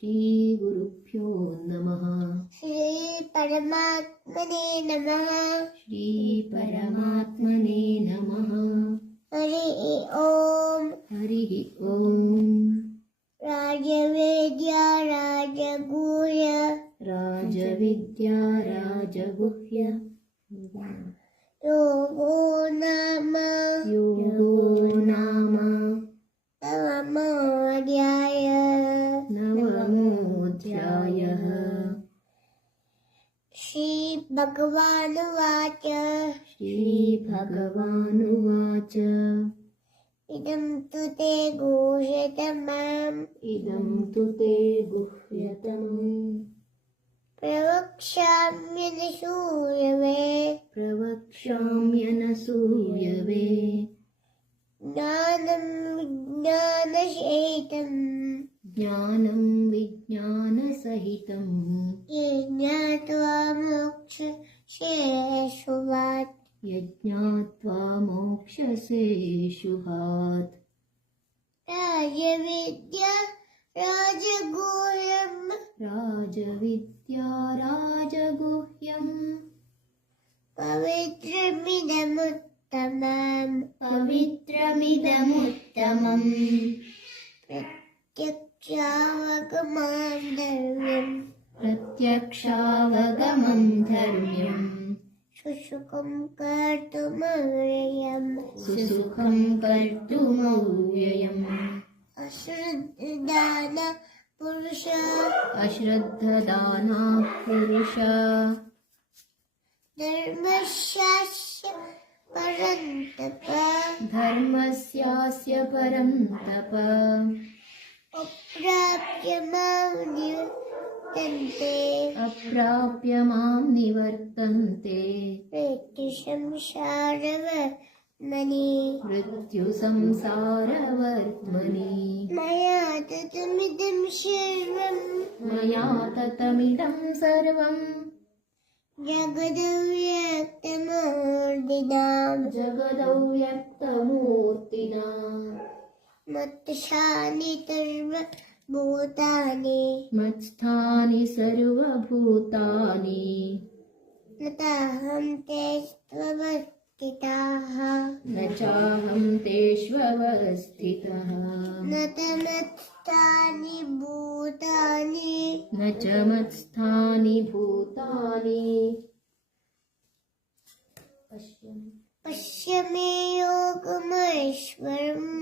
श्रीगुरुभ्यो नमः। श्रीपरमात्मने नमः। श्रीपरमात्मने नमः। हरिः ओम्। हरिः ओम्। राजवेद्या राजगुह्य राजविद्या राजगुह्य योगो नाम नवमोऽध्यायः। श्रीभगवानुवाच श्रीभगवानुवाच इदं तु ते गुह्यतमम् इदं तु ते गुह्यतमम् प्रवक्ष्याम्यनसूयवे ज्ञानं विज्ञानसहितं ये ज्ञात्वा यज्ञात्वा मोक्षसे शुभात्। राजविद्या राजगुह्यम् पवित्रमिदमुत्तमम् प्रत्यक्षावगमं धर्म्यम् सुसुखं कर्तुमव्ययम् अश्रद्धदानः पुरुष धर्मस्यास्य परन्तप अप्राप्य मां निवर्तन्ते मृत्युसंसारवर्त्मनि मया ततमिदं सर्वम् जगदव्यक्तमूर्तिना मत्स्थानि सर्वभूतानि न चाहं तेष्वस्थितः न च मत्स्थानि भूतानि पश्य मे योगमैश्वरम्